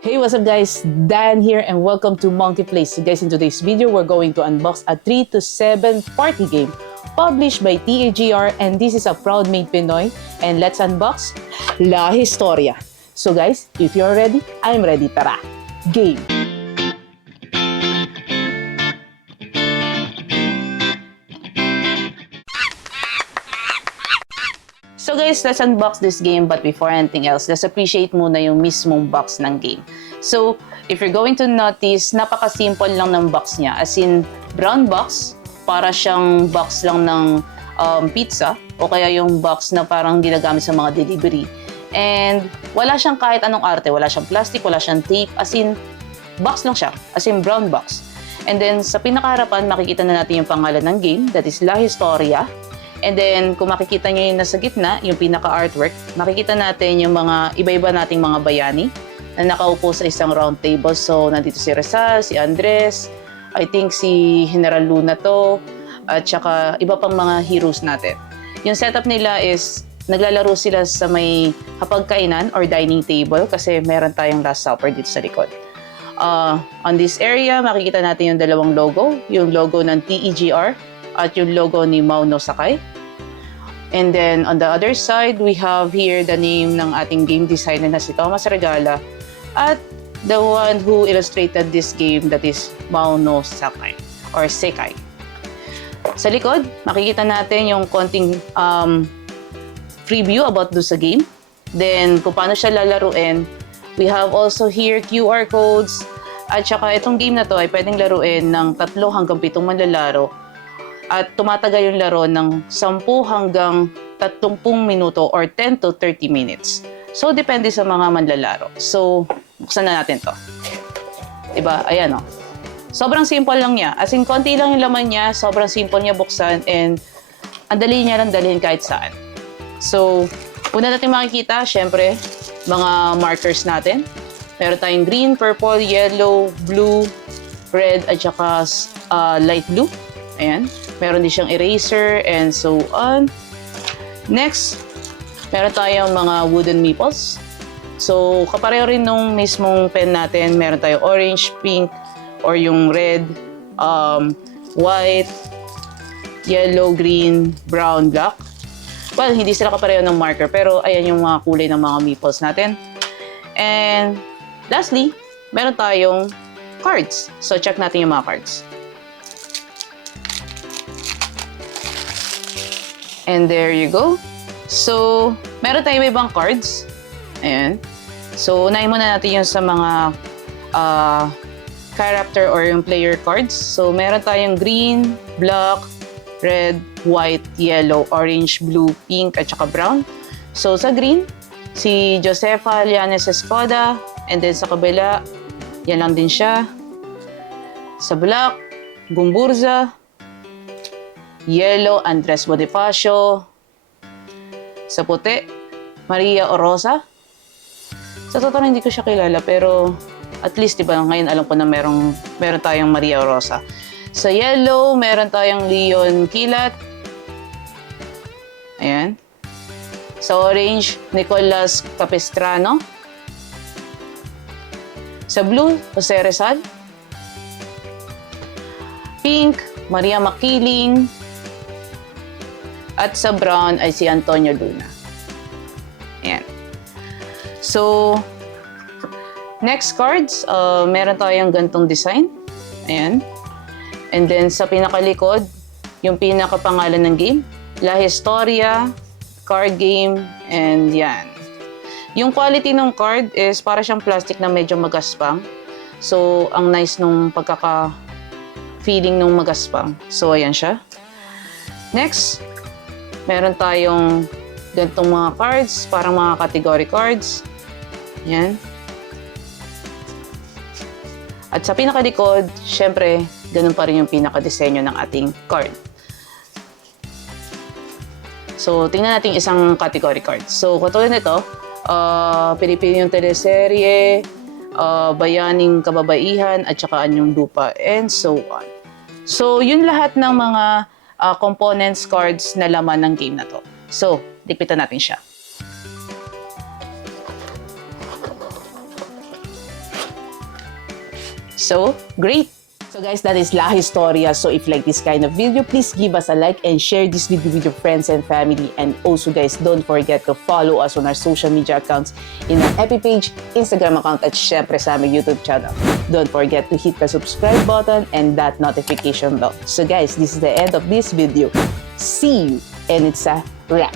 Hey, what's up guys? Dan here and welcome to Monkey Plays. So guys, in today's video, we're going to unbox a 3 to 7 party game published by TAGR, and this is a proud made Pinoy. And let's unbox La Historia. So guys, if you're ready, I'm ready. Tara! Game! So guys, let's unbox this game, but before anything else, let's appreciate muna yung mismong box ng game. So, if you're going to notice, napaka-simple lang ng box niya. As in, brown box, para siyang box lang ng pizza, o kaya yung box na parang ginagamit sa mga delivery. And wala siyang kahit anong arte, wala siyang plastic, wala siyang tape, as in, box lang siya, as in brown box. And then, sa pinakaharapan, makikita na natin yung pangalan ng game, that is La Historia. And then, kung makikita nyo yung nasa gitna, yung pinaka-artwork, makikita natin yung mga iba-iba nating mga bayani na nakaupo sa isang round table. So, nandito si Rizal, si Andres, I think si General Luna to, at saka iba pang mga heroes natin. Yung setup nila is, naglalaro sila sa may hapagkainan or dining table kasi meron tayong Last Supper dito sa likod. On this area, makikita natin yung dalawang logo, yung logo ng TAGR at yung logo ni Mauno Sakay. And then, on the other side, we have here the name ng ating game designer na si Thomas Regala at the one who illustrated this game, that is Mauno Sakay or Sekai. Sa likod, makikita natin yung konting preview about do sa game. Then, kung paano siya lalaruin, we have also here QR codes. At saka itong game na to ay pwedeng laruin ng 3 hanggang 7 manlalaro. At tumatagal yung laro ng 10 hanggang 30 minuto or 10 to 30 minutes. So, depende sa mga manlalaro. So, buksan na natin to. Diba? Ayan o. Sobrang simple lang niya. As in, konti lang yung laman niya. Sobrang simple niya buksan and ang dali niya lang dalhin kahit saan. So, una natin makikita, syempre, mga markers natin. Meron tayong green, purple, yellow, blue, red, at saka light blue. Ayan. Meron din siyang eraser and so on. Next, meron tayong mga wooden meeples. So, kapareho rin nung mismong pen natin. Meron tayong orange, pink, or yung red, white, yellow, green, brown, black. Well, hindi sila kapareho ng marker, pero ayan yung mga kulay ng mga meeples natin. And lastly, meron tayong cards. So, check natin yung mga cards. And there you go. So, meron tayong ibang cards. Ayan. So, unahin muna natin yung sa mga character or yung player cards. So, meron tayong green, black, red, white, yellow, orange, blue, pink, at saka brown. So, sa green, si Josefa Llanes Escoda. And then sa kabila, yan lang din siya. Sa black, Gumburza. Yellow, Andres Bonifacio. Sa puti, Maria Orosa. Sa totoo hindi ko siya kilala, pero at least diba ngayon alam ko na meron tayong Maria Orosa. Sa yellow, meron tayong Leon Kilat. Ayan. Sa orange, Nicolas Capistrano. Sa blue, Jose Rizal. Pink, Maria Makiling. At sa brown ay si Antonio Luna. Ayan. So, next cards, meron tayong gantong design. Ayan. And then sa pinakalikod, yung pinakapangalan ng game, La Historia, card game, and yan. Yung quality ng card is para siyang plastic na medyo magaspang. So, ang nice nung pagkaka-feeling nung magaspang. So, ayan siya. Next, meron tayong ganitong mga cards, parang mga category cards. Yan. At sa pinakalikod, syempre, ganun pa rin yung pinakadesenyo ng ating card. So, tingnan natin isang category card. So, katulad nito, Pilipinong teleserye, Bayaning Kababaihan, at saka Anyong Lupa, and so on. So, yun lahat ng mga components, cards na laman ng game na to. So, dikpitan natin siya. So, great! So guys, that is La Historia. So if you like this kind of video, please give us a like and share this video with your friends and family. And also guys, don't forget to follow us on our social media accounts in our FB page, Instagram account, at syempre sa aming YouTube channel. Don't forget to hit the subscribe button and that notification bell. So guys, this is the end of this video. See you, and it's a wrap.